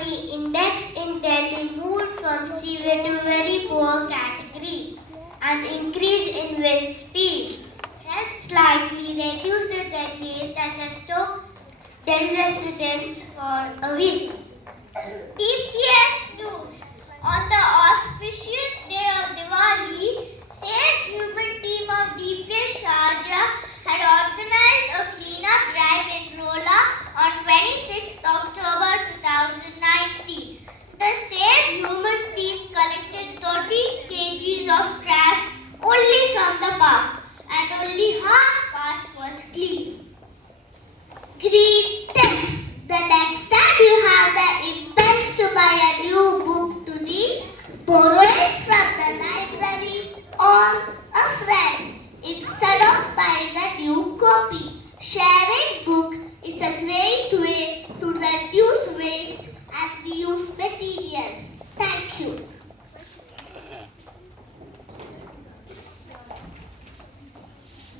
poverty index in Delhi moved from severe to very poor category. An increase in wind speed helped slightly reduce the death case that has stopped Delhi residents for a week. DPS News. On the auspicious day of Diwali, sales movement team of DPS Sharjah had organized a cleanup drive in Rola on 26th October 2019. The sales movement team collected 30 kgs of trash only from the park, and only half part was clean. Green tip. The next time you have the impulse to buy a new book to read, borrow it from the library or a friend instead of buying a new copy. Sharing book is a great way to reduce waste and reuse materials. Thank you.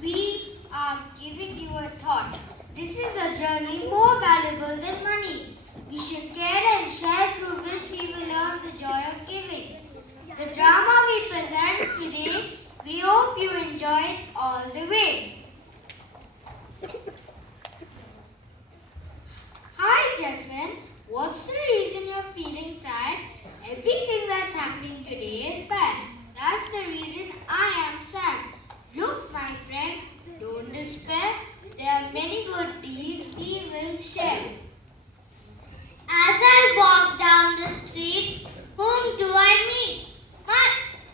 We are giving you a thought. This is a journey more valuable than money. We should care and share through which we will learn the joy of giving. The drama we present today, we hope you enjoy it all the way. Hi Jeffin, what's the reason you're feeling sad? Everything that's happening today is bad. That's the reason I am sad. Look my friend, don't despair. There are many good deeds we will share. As I walk down the street, whom do I meet? My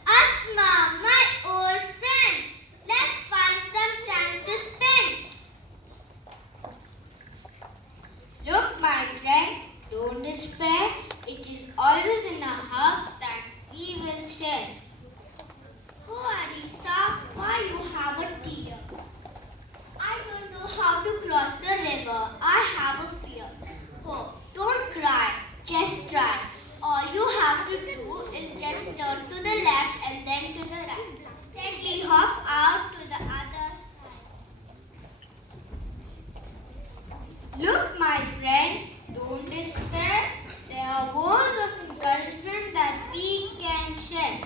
Asma, my old friend. Let's find some time to spend. Look my friend, don't despair. It is always in a hug that we will share. Oh Arisa, why you have a tear? I don't know how to cross the river. I have a fear. Oh, don't cry. Just try. All you have to do is just turn to the left and then to the right. Steadily hop out to the other side. Look my friend, don't despair. There are words of encouragement that we can share.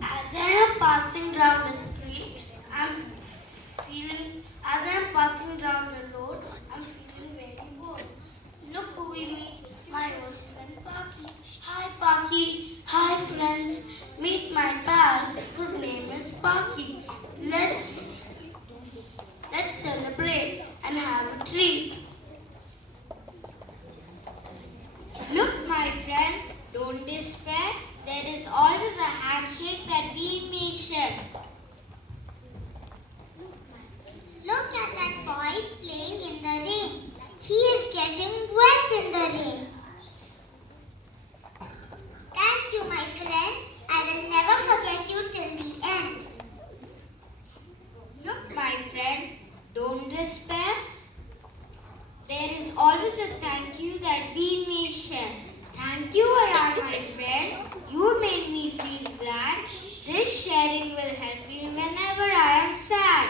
As I am passing down the street, as I am passing down the road, I'm feeling very bored. Look who we meet, my old friend Paki. Hi Paki, hi friends. Meet my pal, whose name is Paki. Let's celebrate and have a treat. Look my friend, don't despair. There is always a handshake that we may share. Look at that boy playing in the rain. He is getting wet in the rain. Thank you, my friend. I will never forget you till the end. Look, my friend, don't despair. There is always a thank you that we may share. Thank you, Ayan, my friend. You made me feel glad. This sharing will help me whenever I am sad.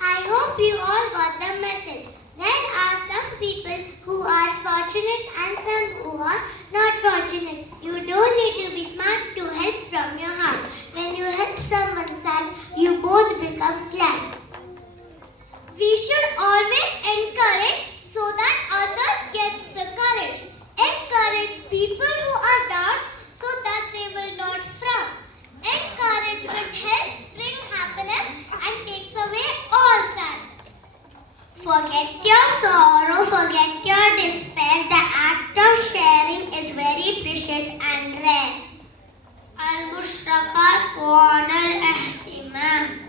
I hope you all got the message. There are some people who are fortunate and some who are not fortunate. You don't need to be smart to help from your heart. When you help someone sad, you both become glad. We should always encourage so that others get the courage. Encourage people who are down so that they will not frown. Encouragement helps bring happiness and takes away all sadness. Forget your sorrow, forget your despair. The act of sharing is very precious and rare. Al-Mushraqat wa al-Ihtimam.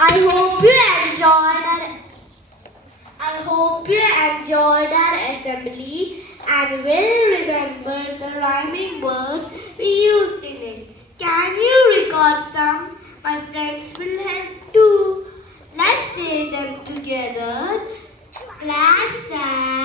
I hope you enjoyed our I hope you enjoyed our assembly and will remember the rhyming words we used in it. Can you record some? My friends will help too. Let's say them together. Glad, sad.